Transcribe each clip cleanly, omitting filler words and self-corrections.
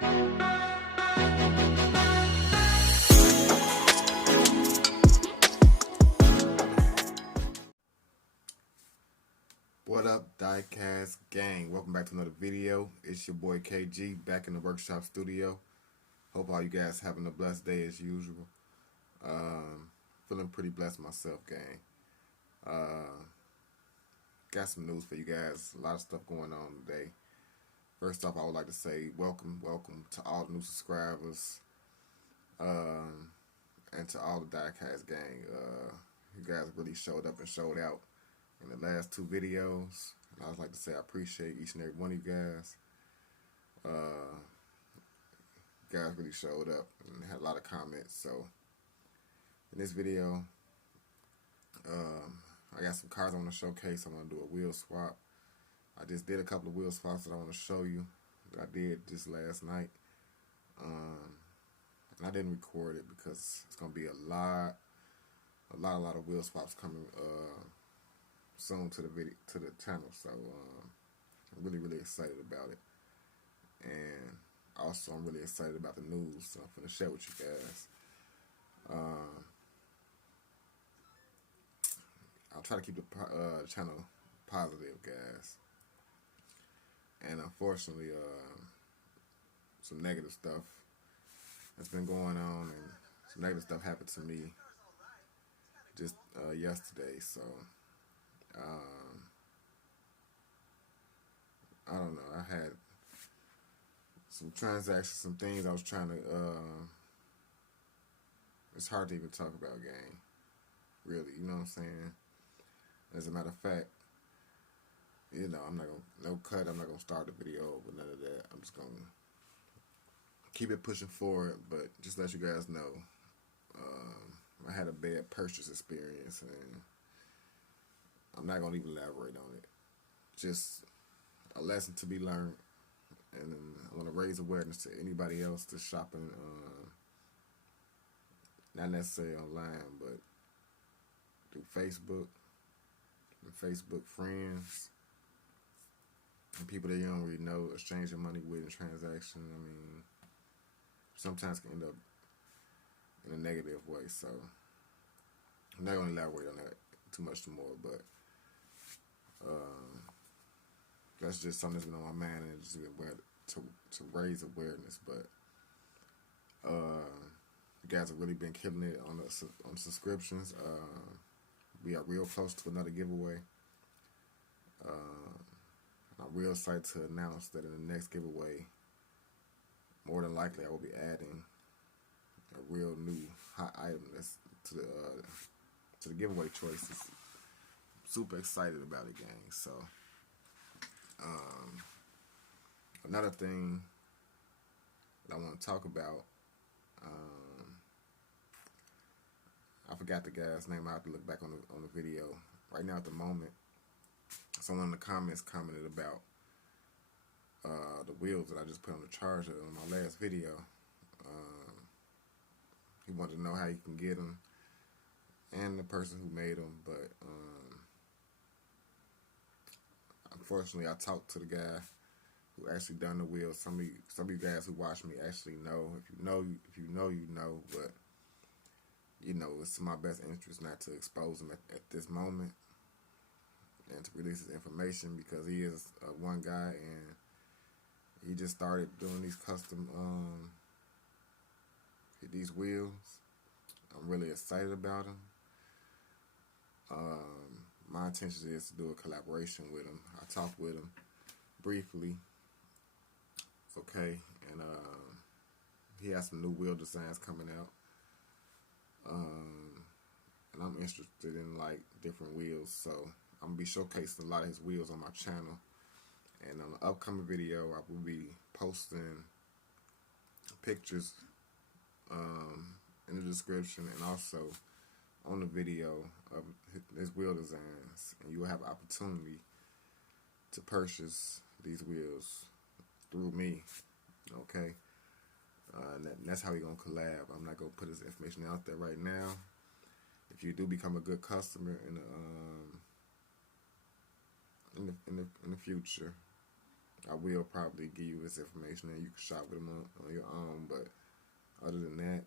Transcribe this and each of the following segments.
What up, Diecast gang? Welcome back to another video. It's your boy KG back in the workshop studio. Hope all you guys having a blessed day as usual. Feeling pretty blessed myself, gang. Got some news for you guys. A lot of stuff going on today. First off, I would like to say welcome to all the new subscribers, and to all the Diecast gang. You guys really showed up and showed out in the last two videos, and I would like to say I appreciate each and every one of you guys. You guys really showed up and had a lot of comments. So in this video, I got some cars I want to showcase. I want to do a wheel swap. I just did a couple of wheel swaps that I want to show you that I did just last night. And I didn't record it because it's gonna be a lot of wheel swaps coming soon to the channel. So I'm really excited about it, and also I'm really excited about the news. So I'm gonna share with you guys. I'll try to keep the channel positive, guys. And unfortunately, some negative stuff has been going on, and some negative stuff happened to me just yesterday. So I don't know. I had some transactions, some things I was trying to. It's hard to even talk about, gang. Really, you know what I'm saying? As a matter of fact, you know, I'm not gonna no cut. I'm not gonna start the video over none of that. I'm just gonna keep it pushing forward. But just let you guys know, I had a bad purchase experience, and I'm not gonna even elaborate on it. Just a lesson to be learned, and I want to raise awareness to anybody else that's shopping, not necessarily online, but through Facebook and Facebook friends and people that you don't really know, exchanging money with in transaction. I mean, sometimes can end up in a negative way. So I'm not going to elaborate on that too much more, but that's just something that's been on my mind, and it's just to raise awareness. But you guys have really been killing it on subscriptions. We are real close to another giveaway. I'm real excited to announce that in the next giveaway, more than likely I will be adding a real new hot item that's to the giveaway choices. Super excited about it, gang. So another thing that I want to talk about, I forgot the guy's name. I have to look back on the video. Right now, at the moment, someone in the comments commented about the wheels that I just put on the charger on my last video. He wanted to know how you can get them and the person who made them, but unfortunately, I talked to the guy who actually done the wheels. Some of you guys who watch me actually know. If you know, you know. But you know, it's in my best interest not to expose him at this moment and to release his information, because he is one guy, and he just started doing these custom these wheels. I'm really excited about him. My intention is to do a collaboration with him. I talked with him briefly, okay, and he has some new wheel designs coming out, and I'm interested in like different wheels, so I'm gonna be showcasing a lot of his wheels on my channel. And on the upcoming video, I will be posting pictures in the description, and also on the video of his wheel designs, and you will have an opportunity to purchase these wheels through me, okay? And that's how we're gonna collab. I'm not gonna put this information out there right now. If you do become a good customer in the future, I will probably give you this information and you can shop with them on your own. But other than that,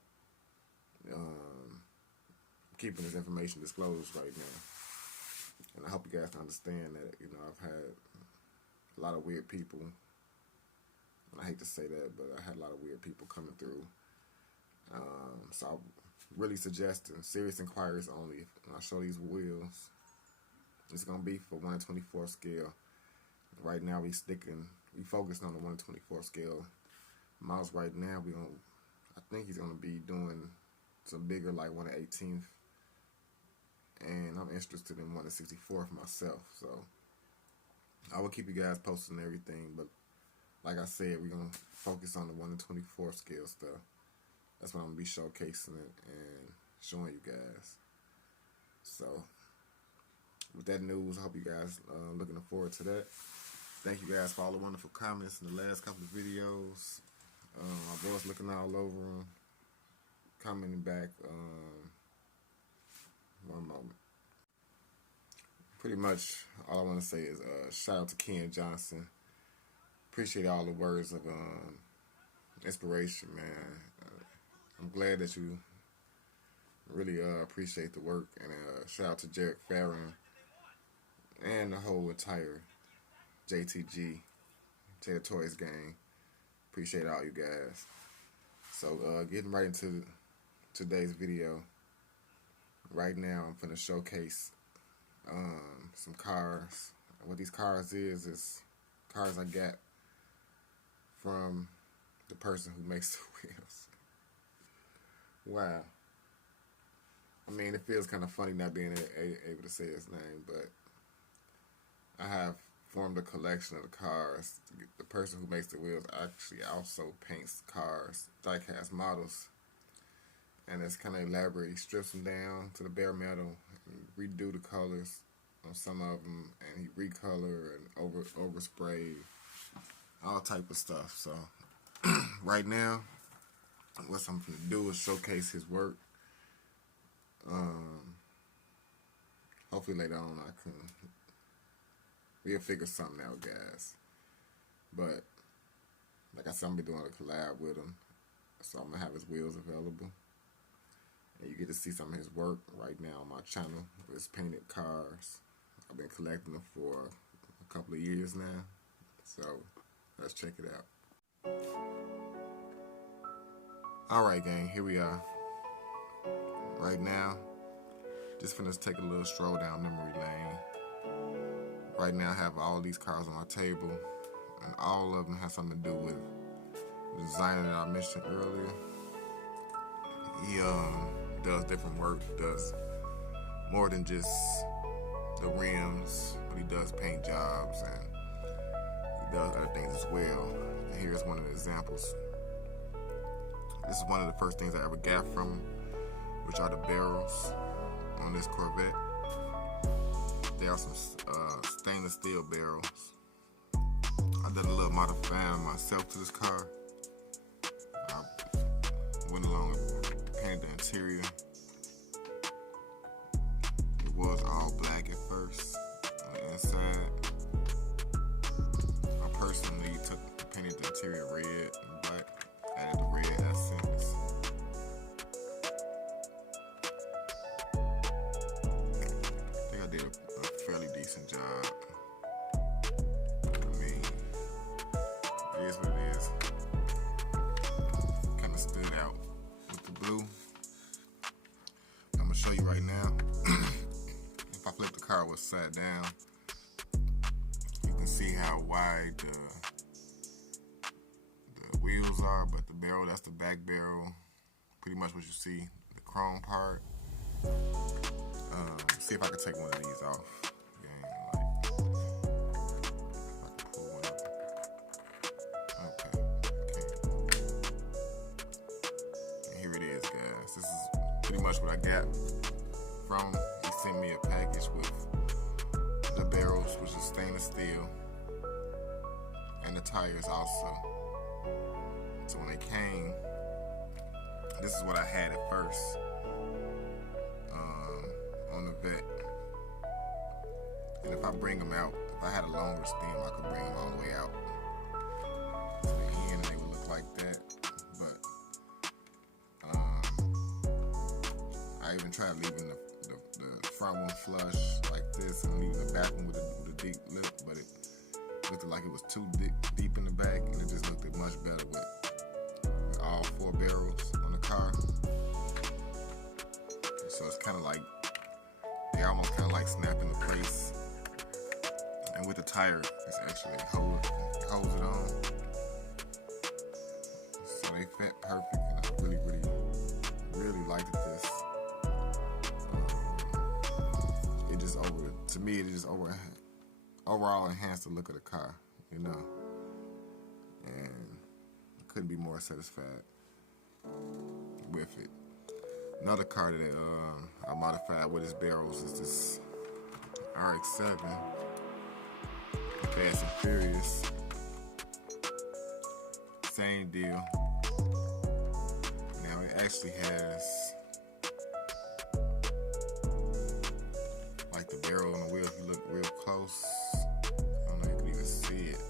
I'm keeping this information disclosed right now. And I hope you guys understand that, you know, I've had a lot of weird people. And I hate to say that, but I had a lot of weird people coming through. So I'm really suggesting serious inquiries only. When I show these wheels, it's going to be for 1/24 scale. Right now we focused on the 1/24 scale. Miles right now, I think he's going to be doing some bigger, like 1/18. And I'm interested in 1/64 for myself. So I will keep you guys posted on everything. But like I said, we're going to focus on the 1/24 scale stuff. That's what I'm going to be showcasing it and showing you guys. So with that news, I hope you guys are looking forward to that. Thank you guys for all the wonderful comments in the last couple of videos. My boys looking all over them, commenting back. One moment. Pretty much all I want to say is shout out to Ken Johnson. Appreciate all the words of inspiration, man. I'm glad that you really appreciate the work. And shout out to Jarek Farron and the whole entire JTG, Taylor Toys gang. Appreciate all you guys. So getting right into today's video. Right now I'm finna showcase some cars. What these cars is cars I got from the person who makes the wheels. Wow. I mean, it feels kind of funny not being able to say his name, but I have formed a collection of the cars. The person who makes the wheels actually also paints cars, diecast models, and it's kind of elaborate. He strips them down to the bare metal and redo the colors on some of them, and he recolor and overspray, all type of stuff. So right now, what I'm going to do is showcase his work. Hopefully later on we'll figure something out, guys. But like I said, I'm gonna be doing a collab with him, so I'm gonna have his wheels available, and you get to see some of his work right now on my channel with his painted cars. I've been collecting them for a couple of years now, so let's check it out. Alright gang, here we are. Right now, just finna take a little stroll down memory lane. Right now I have all these cars on my table, and all of them have something to do with the designer that I mentioned earlier. He does different work, does more than just the rims, but he does paint jobs and he does other things as well. And here's one of the examples. This is one of the first things I ever got from him, which are the barrels on this Corvette. There are some stainless steel barrels. I did a little modifying myself to this car. I went along and painted the interior. It was all black at first on the inside. I personally painted the interior red and black, added the red accents. I think I did a fairly decent job. I mean, it is what it is. Kind of stood out with the blue. I'm gonna show you right now. If I flip the car upside down, you can see how wide the wheels are, but the barrel, that's the back barrel. Pretty much what you see, the chrome part. See if I can take one of these off. Pretty much what I got from him. He sent me a package with the barrels, which is stainless steel, and the tires also. So when they came, this is what I had at first on the Vet. And if I bring them out, if I had a longer stem, I could bring them all the way out and tried leaving the front one flush like this and leaving the back one with a deep lip, but it looked like it was too deep in the back, and it just looked much better with all 4 barrels on the car. So it's kind of like, they almost kind of like snap into place, and with the tire, it's actually holds it on. So they fit perfect, and I really liked this. It just to me, it just overall enhanced the look of the car, you know, and I couldn't be more satisfied with it. Another car that I modified with its barrels is this RX-7, Fast and Furious. Same deal. Now it actually has like the barrel on the wheel. If you look real close, I don't know if you can even see it.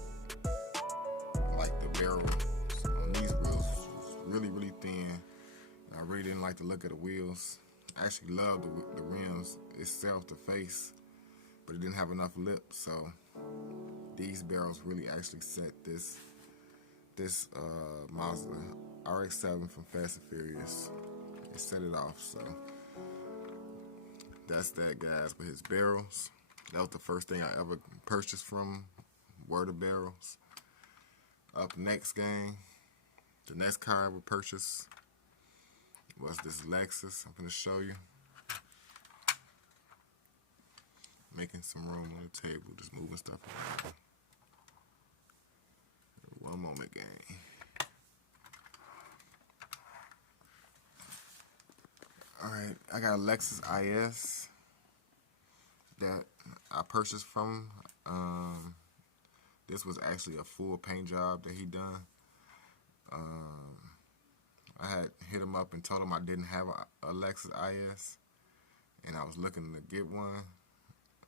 Like the barrel on these wheels was really thin. I really didn't like the look of the wheels. I actually loved the rims itself, the face, but it didn't have enough lip. So these barrels really actually set this Mazda RX-7 from Fast and Furious. It set it off. So that's that, guys, with his barrels. That was the first thing I ever purchased from, were the barrels. Up next, gang, the next car I ever purchased was this Lexus. I'm going to show you. Making some room on the table, just moving stuff around. One moment, gang. Alright, I got a Lexus IS that I purchased from. This was actually a full paint job that he done. I had hit him up and told him I didn't have a Lexus IS, and I was looking to get one,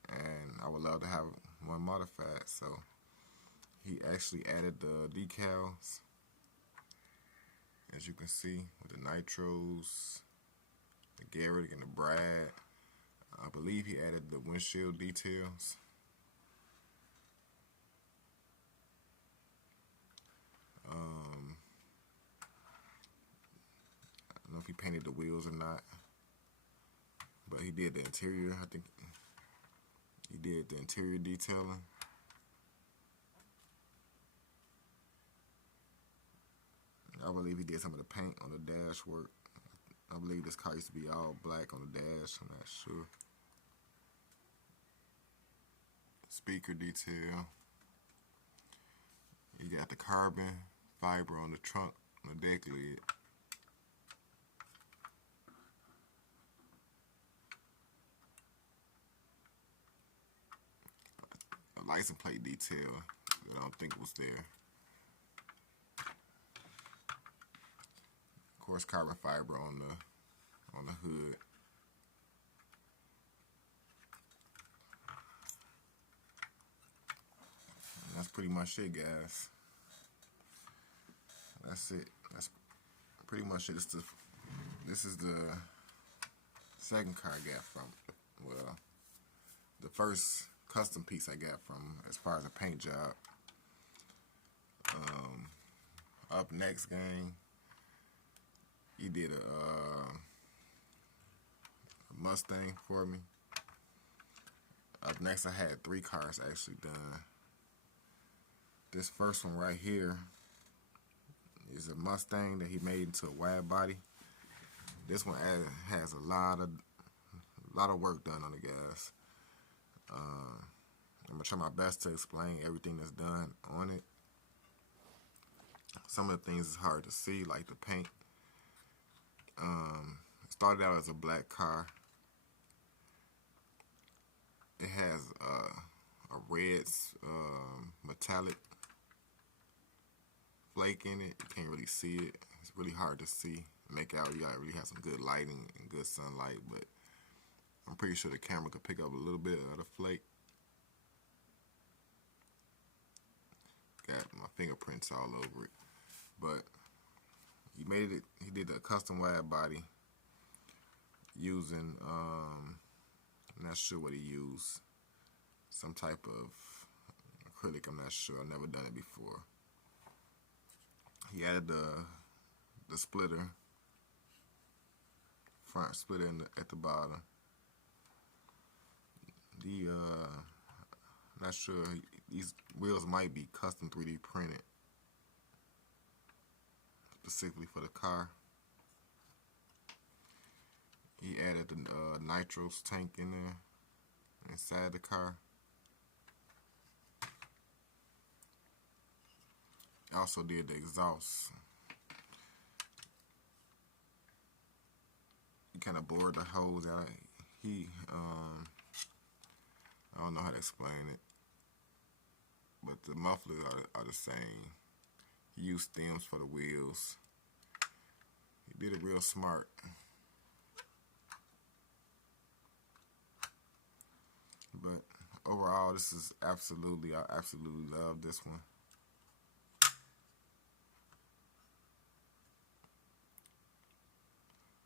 and I would love to have one modified. So he actually added the decals, as you can see, with the nitros, the Garrett and the Brad. I believe he added the windshield details. I don't know if he painted the wheels or not, but he did the interior. I think he did the interior detailing. I believe he did some of the paint on the dash work. I believe this car used to be all black on the dash. I'm not sure. Speaker detail. You got the carbon fiber on the trunk, on the deck lid. A license plate detail that I don't think was there. Of course, carbon fiber on the hood. And that's pretty much it, guys. That's it. That's pretty much it. This is the second car I got from, well, the first custom piece I got from, as far as a paint job. Up next, gang, he did a Mustang for me. Up next, I had 3 cars actually done. This first one right here is a Mustang that he made into a wide body. This one has a lot of work done on it, guys. I'm gonna try my best to explain everything that's done on it. Some of the things is hard to see, like the paint. It started out as a black car. It has a red metallic flake in it. You can't really see it. It's really hard to see. Make out. You gotta really have some good lighting and good sunlight, but I'm pretty sure the camera could pick up a little bit of the flake. Got my fingerprints all over it. But he made it. He did a custom wide body. using, I'm not sure what he used. Some type of acrylic, I'm not sure. I've never done it before. He added the splitter, front splitter at the bottom. Not sure, these wheels might be custom 3D printed specifically for the car. He added the nitros tank in there inside the car. Also did the exhaust. He kind of bored the hose out. I don't know how to explain it, but the mufflers are the same. He used stems for the wheels. He did it real smart. But overall, this is I absolutely love this one.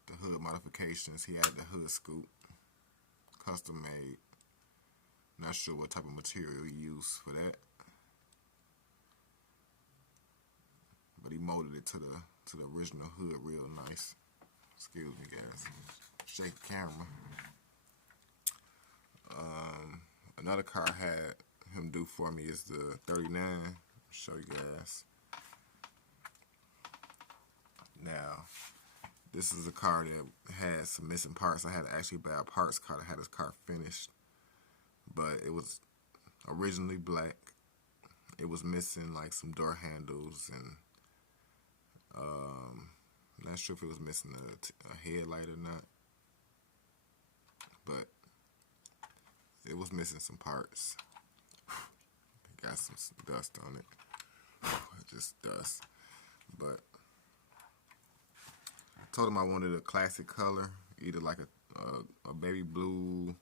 The hood modifications, he had the hood scoop, custom made. Not sure what type of material he used for that, but he molded it to the original hood real nice. Excuse me, guys. Shake the camera. Another car I had him do for me is the 39. I'll show you guys. Now, this is a car that had some missing parts. I had to actually buy a parts car to have this car finished. But it was originally black. It was missing like some door handles and I'm not sure if it was missing a headlight or not. But it was missing some parts. It got some dust on it. Just dust. But I told him I wanted a classic color, either like a baby blue,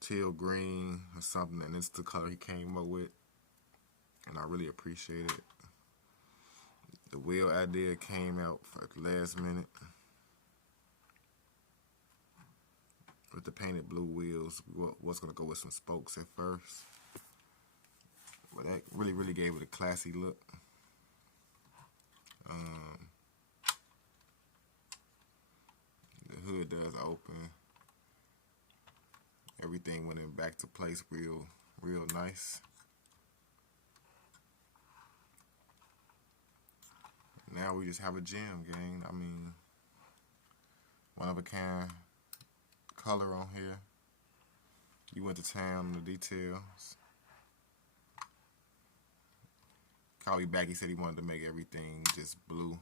teal green, or something, and it's the color he came up with, and I really appreciate it. The wheel idea came out at the last minute. With the painted blue wheels, we was going to go with some spokes at first. But that really gave it a classy look. The hood does open. Everything went in back to place real nice. Now we just have a gem, gang. I mean, one of a kind color on here. You went to town on the details. Called me back. He said he wanted to make everything just blue.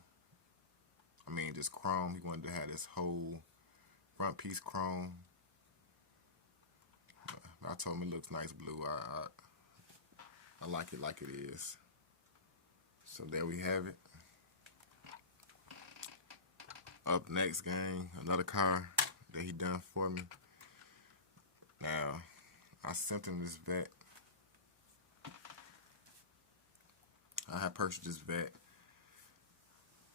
I mean, just chrome. He wanted to have this whole front piece chrome. I told him it looks nice blue. I like it like it is. So there we have it. Up next, gang, another car that he done for me. Now, I sent him this vet. I had purchased this vet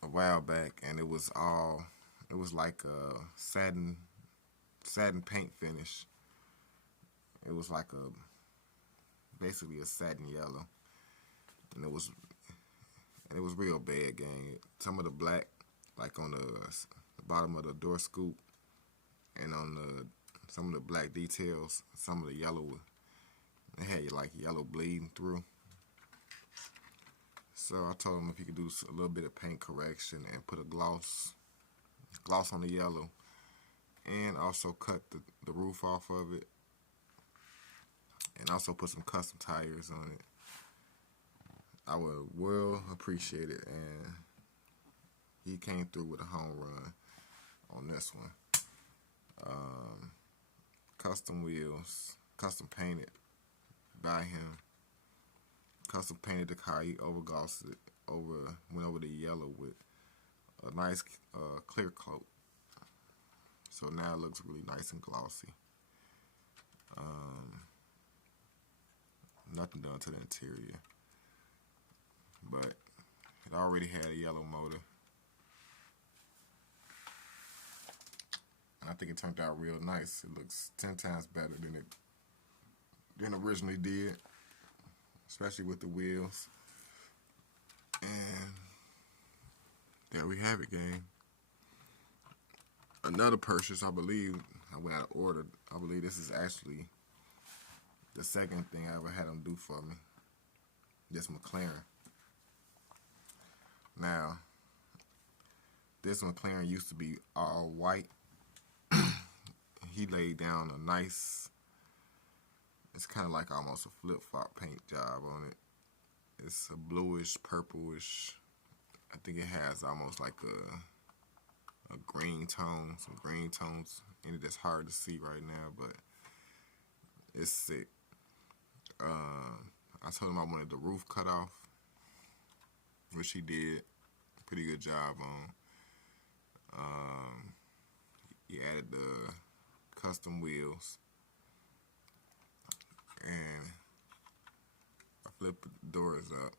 a while back, and it was like a satin paint finish. It was like basically a satin yellow, and it was real bad, gang. Some of the black, like on the bottom of the door scoop, and on some of the black details, some of the yellow, it had like yellow bleeding through. So I told him if he could do a little bit of paint correction and put a gloss on the yellow, and also cut the roof off of it, and also put some custom tires on it, I would well appreciate it. And he came through with a home run on this one. Custom wheels, custom painted by him. Custom painted the car. He overglossed it, went over the yellow with a nice clear coat. So now it looks really nice and glossy. Nothing done to the interior, but it already had a yellow motor. I think it turned out real nice. It looks 10 times better than originally did, especially with the wheels. And there we have it, gang. Another purchase, I believe, I went out of order. I believe this is actually the second thing I ever had them do for me. This McLaren. Now, this McLaren used to be all white. He laid down a nice, it's kind of like almost a flip-flop paint job on it. It's a bluish, purplish, I think it has almost like a green tone, some green tones in it that's hard to see right now, but it's sick. I told him I wanted the roof cut off, which he did. Pretty good job on. He added the custom wheels, and I flipped the doors up,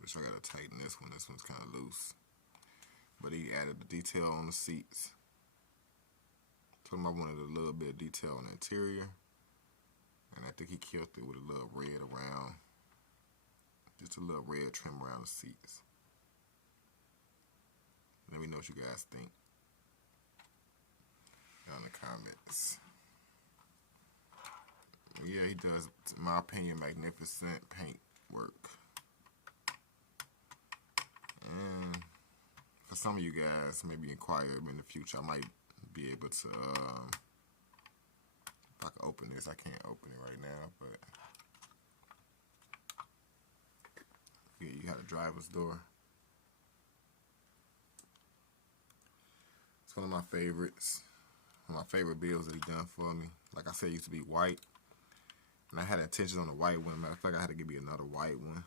which I gotta tighten this one. This one's kind of loose, but he added the detail on the seats. Told him I wanted a little bit of detail on the interior, and I think he killed it with a little red around, just a little red trim around the seats. Let me know what you guys think down in the comments. Yeah, he does, in my opinion, magnificent paint work. And for some of you guys, maybe inquire in the future, I might be able to, if I can open this, I can't open it right now, but yeah, you got a driver's door. It's one of my favorites. One of my favorite builds that he done for me. Like I said, it used to be white, and I had intentions on the white one. Matter of fact, I had to give me another white one,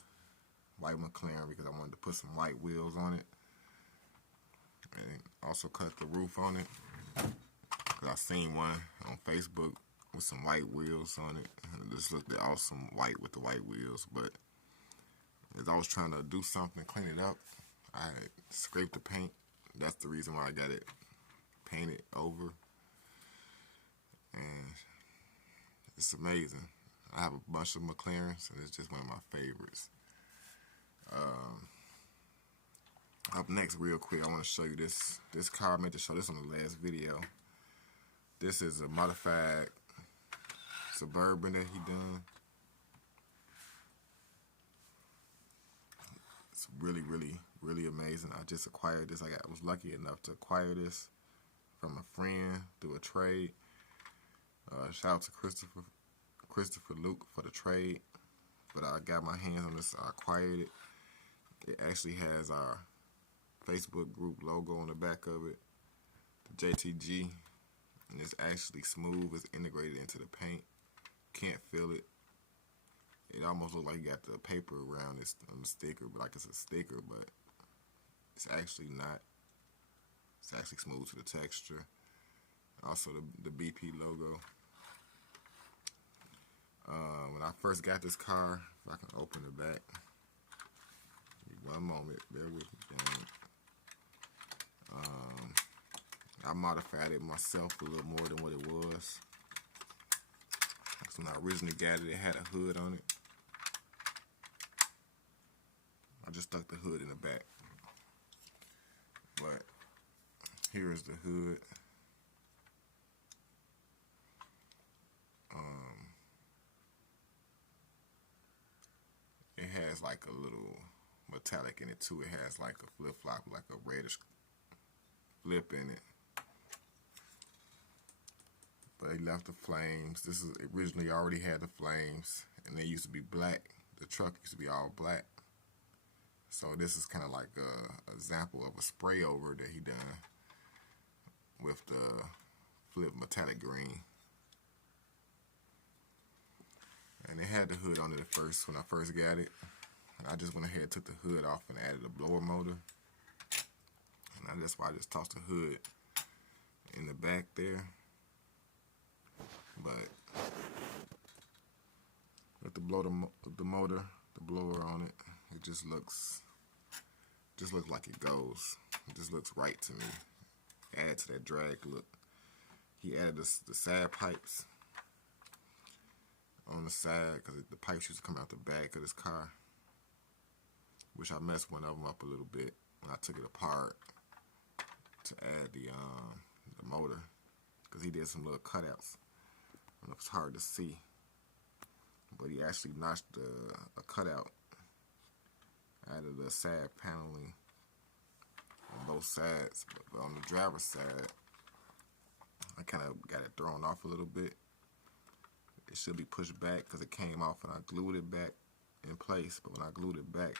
white McLaren, because I wanted to put some white wheels on it, and also cut the roof on it. Cause I seen one on Facebook with some white wheels on it, and it just looked awesome, white with the white wheels. But as I was trying to do something, clean it up, I scraped the paint. That's the reason why I got it painted over. And it's amazing. I have a bunch of McLarens, and it's just one of my favorites. Up next, real quick, I want to show you this car. I meant to show this on the last video. This is a modified Suburban that he done. It's really, really, really amazing. I just acquired this. I was lucky enough to acquire this from a friend through a trade. Shout out to Christopher Luke for the trade. But I got my hands on this. I acquired it. It actually has our Facebook group logo on the back of it, the JTG, and it's actually smooth. It's integrated into the paint. Can't feel it. It almost looks like you got the paper around this on the sticker, like it's a sticker, but it's actually not. It's actually smooth to the texture. Also the BP logo. When I first got this car, if I can open the back, one moment, bear with me, gang. I modified it myself a little more than what it was. So when I originally got it, it had a hood on it. I just stuck the hood in the back. But here is the hood. It has like a little metallic in it too. It has like a flip-flop, like a reddish flip in it. But they left the flames. This is originally already had the flames, and they used to be black. The truck used to be all black. So this is kind of like a example of a spray over that he done with the flip metallic green. And it had the hood on it at first when I first got it. And I just went ahead and took the hood off and added a blower motor. And that's why I just tossed the hood in the back there. But with the motor, the blower on it, it just looks just looks like it goes. It just looks right to me. Add to that drag look. He added the side pipes on the side because the pipes used to come out the back of this car, which I messed one of them up a little bit when I took it apart to add the motor, because he did some little cutouts. And it was hard to see, but he actually notched a cutout out of the side paneling on both sides. But on the driver's side, I kind of got it thrown off a little bit. It should be pushed back because it came off and I glued it back in place. But when I glued it back,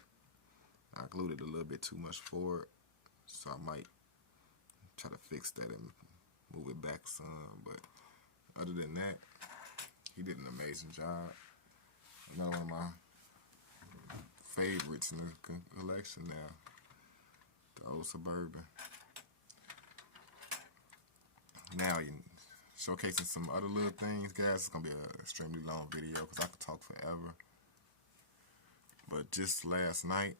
I glued it a little bit too much forward. So I might try to fix that and move it back some. But other than that, he did an amazing job. Another one of my favorites in the collection now, the old Suburban. Now, showcasing some other little things, guys. It's going to be an extremely long video because I could talk forever. But just last night,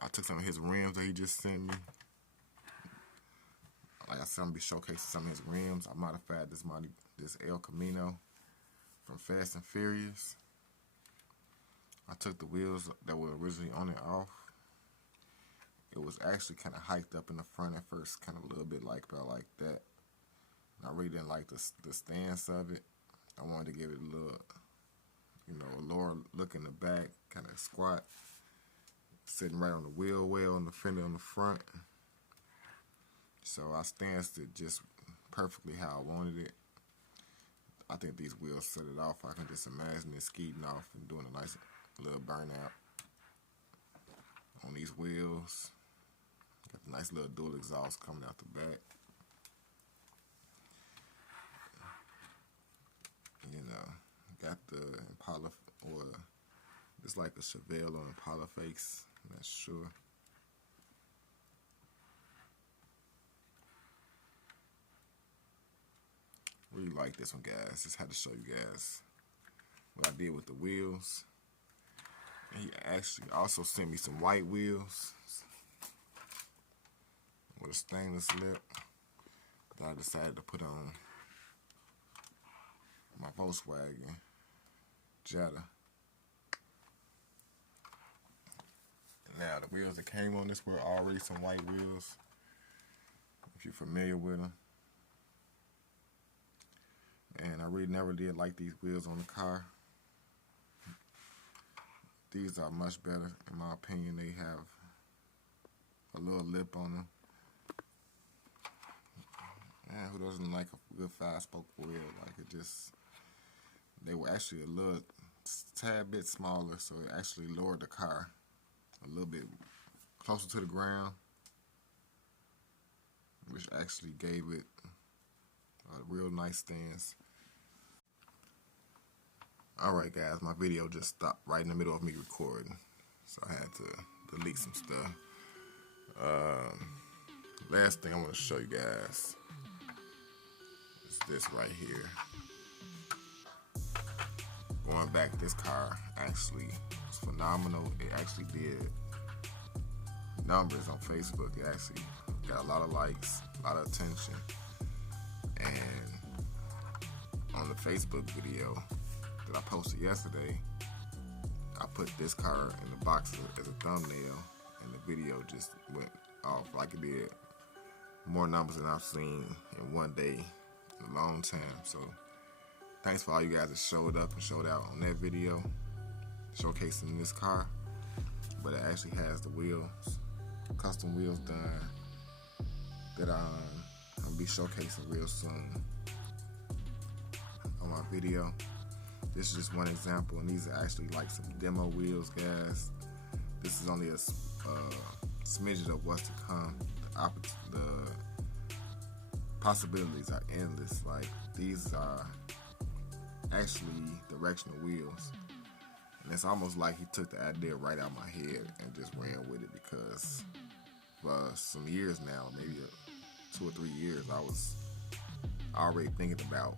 I took some of his rims that he just sent me. Like I said, I'm going to be showcasing some of his rims. I modified this El Camino from Fast and Furious. I took the wheels that were originally on it off. It was actually kind of hiked up in the front at first, kind of a little bit like that. I really didn't like the stance of it. I wanted to give it a little, a lower look in the back, kind of squat, sitting right on the wheel well on the fender on the front. So I stanced it just perfectly how I wanted it. I think these wheels set it off. I can just imagine it skeeting off and doing a nice little burnout on these wheels. Got a nice little dual exhaust coming out the back. Got the Impala, or it's like a Chevelle or Impala face, I'm not sure. Really like this one, guys. Just had to show you guys what I did with the wheels. And he actually also sent me some white wheels with a stainless lip that I decided to put on my Volkswagen Jetta. Now, the wheels that came on this were already some white wheels, if you're familiar with them. And I really never did like these wheels on the car. These are much better, in my opinion. They have a little lip on them. Man, who doesn't like a good 5-spoke wheel? Like, it just, they were actually a little tad bit smaller, so it actually lowered the car a little bit closer to the ground, which actually gave it a real nice stance. Alright guys, my video just stopped right in the middle of me recording, so I had to delete some stuff. Last thing I want to show you guys is this right here. Going back, this car actually was phenomenal. It actually did numbers on Facebook. It actually got a lot of likes, a lot of attention. And on the Facebook video that I posted yesterday, I put this car in the box as a thumbnail, and the video just went off like it did. More numbers than I've seen in one day in a long time. So thanks for all you guys that showed up and showed out on that video showcasing this car. But it actually has the wheels, custom wheels done, that I'm gonna be showcasing real soon on my video. This is just one example, and these are actually like some demo wheels, guys. This is only a smidgen of what's to come. The possibilities are endless. Like, these are actually directional wheels, and it's almost like he took the idea right out of my head and just ran with it, because for some years now, maybe 2 or 3 years, I was already thinking about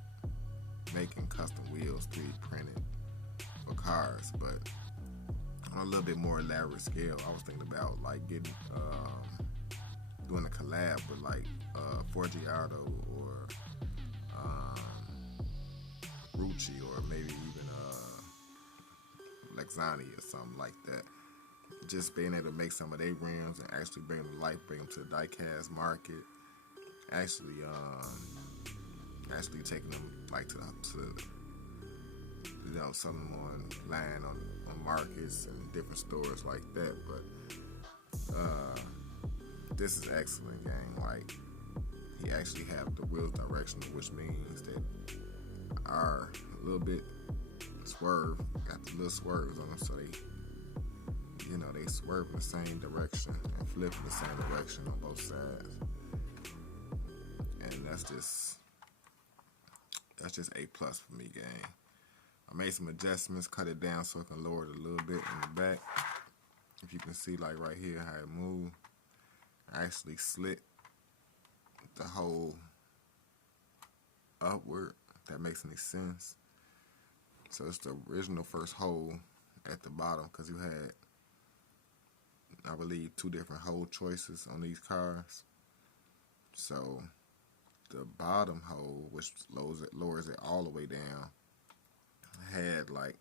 making custom wheels 3D printed for cars, but on a little bit more elaborate scale. I was thinking about like getting doing a collab with like Forgiato or Rucci or maybe even Lexani or something like that. Just being able to make some of their rims and actually bring them to life, bring them to the diecast market. Actually taking them like to you know, selling them online on markets and different stores like that. But this is excellent, gang. Like, he actually have the wheels directional, which means that are a little bit swerve, got the little swerves on them, so they, you know, they swerve in the same direction and flip in the same direction on both sides. And that's just A+ for me, gang. I made some adjustments, cut it down so I can lower it a little bit in the back. If you can see, like right here, how it moved. I actually slit the hole upward, if that makes any sense. So it's the original first hole at the bottom, because you had, I believe, 2 different hole choices on these cars. So the bottom hole, which lowers it all the way down, had like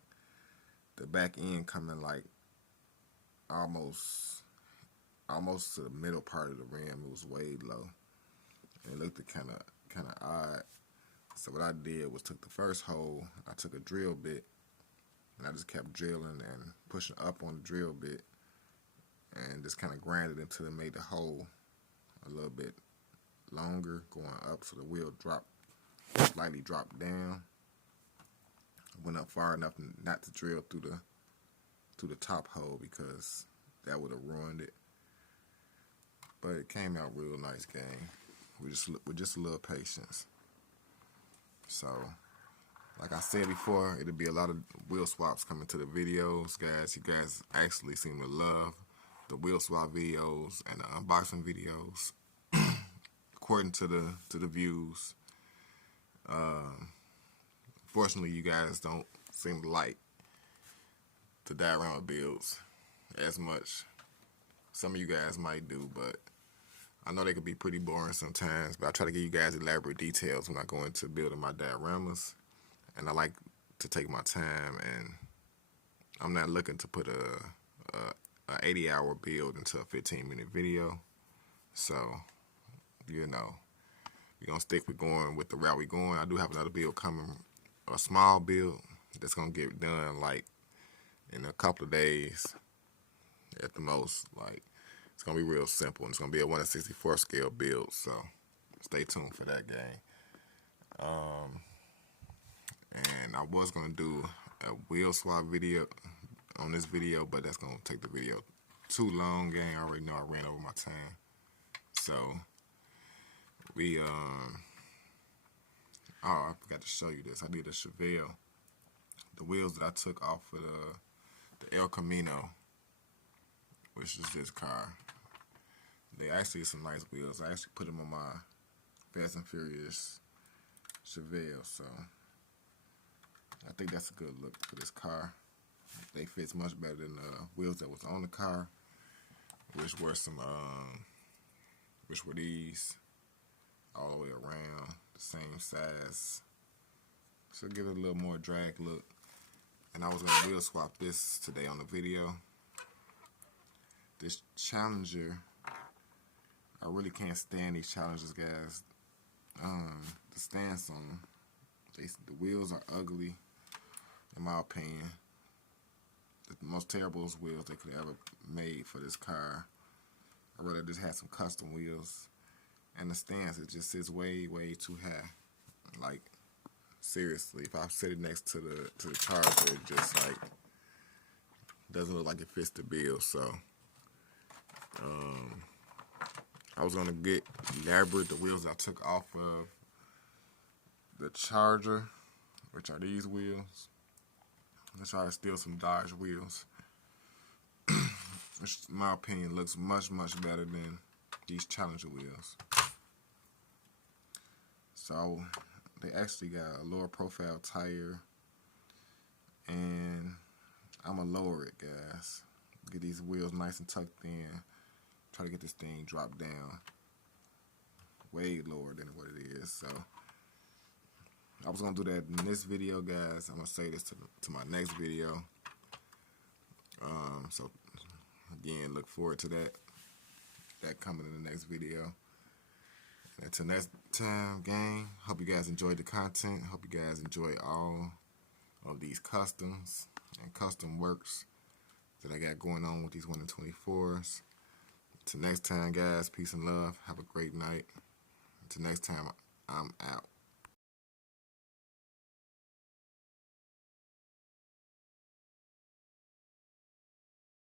the back end coming like almost to the middle part of the rim. It was way low, and it looked kind of odd. So what I did was took the first hole, I took a drill bit, and I just kept drilling and pushing up on the drill bit, and just kind of grinded it until it made the hole a little bit longer going up, so the wheel slightly dropped down. I went up far enough not to drill through the top hole, because that would have ruined it. But it came out real nice, gang. With just a little patience. So, like I said before, it'll be a lot of wheel swaps coming to the videos, guys. You guys actually seem to love the wheel swap videos and the unboxing videos, according to the views. Fortunately, you guys don't seem to like the diorama builds as much. Some of you guys might do, but I know they could be pretty boring sometimes. But I try to give you guys elaborate details when I go into building my dioramas, and I like to take my time, and I'm not looking to put a 80-hour build into a 15-minute video. So, you know, we're gonna stick with going with the route we're going. I do have another build coming, a small build that's gonna get done like in a couple of days at the most. Like, it's gonna be real simple, and it's gonna be a 1/64 scale build. So stay tuned for that, gang. And I was gonna do a wheel swap video on this video, but that's gonna take the video too long, gang. I already know I ran over my time. So we oh, I forgot to show you this. I did a Chevelle. The wheels that I took off of the El Camino, which is this car. They actually some nice wheels. I actually put them on my Fast and Furious Chevelle, so I think that's a good look for this car. They fit much better than the wheels that was on the car, which were these all the way around, the same size. So give it a little more drag look. And I was gonna wheel swap this today on the video. This Challenger, I really can't stand these Challengers, guys. The stance on them, the wheels are ugly, in my opinion. The most terrible wheels they could have ever made for this car. I'd rather just have some custom wheels. And the stance, it just sits way, way too high. Like, seriously, if I sit it next to the Charger, it just like doesn't look like it fits the bill. So I was gonna get elaborate the wheels I took off of the Charger, which are these wheels. Let's try to steal some Dodge wheels, which in my opinion looks much, much better than these Challenger wheels. So they actually got a lower profile tire, and I'm going to lower it, guys. Get these wheels nice and tucked in. Try to get this thing dropped down way lower than what it is. So I was going to do that in this video, guys. I'm going to say this to my next video. So again, look forward to that coming in the next video. Until next time, gang, hope you guys enjoyed the content. Hope you guys enjoy all of these customs and custom works that I got going on with these 1 in 24s. Until next time, guys, peace and love. Have a great night. Until next time, I'm out.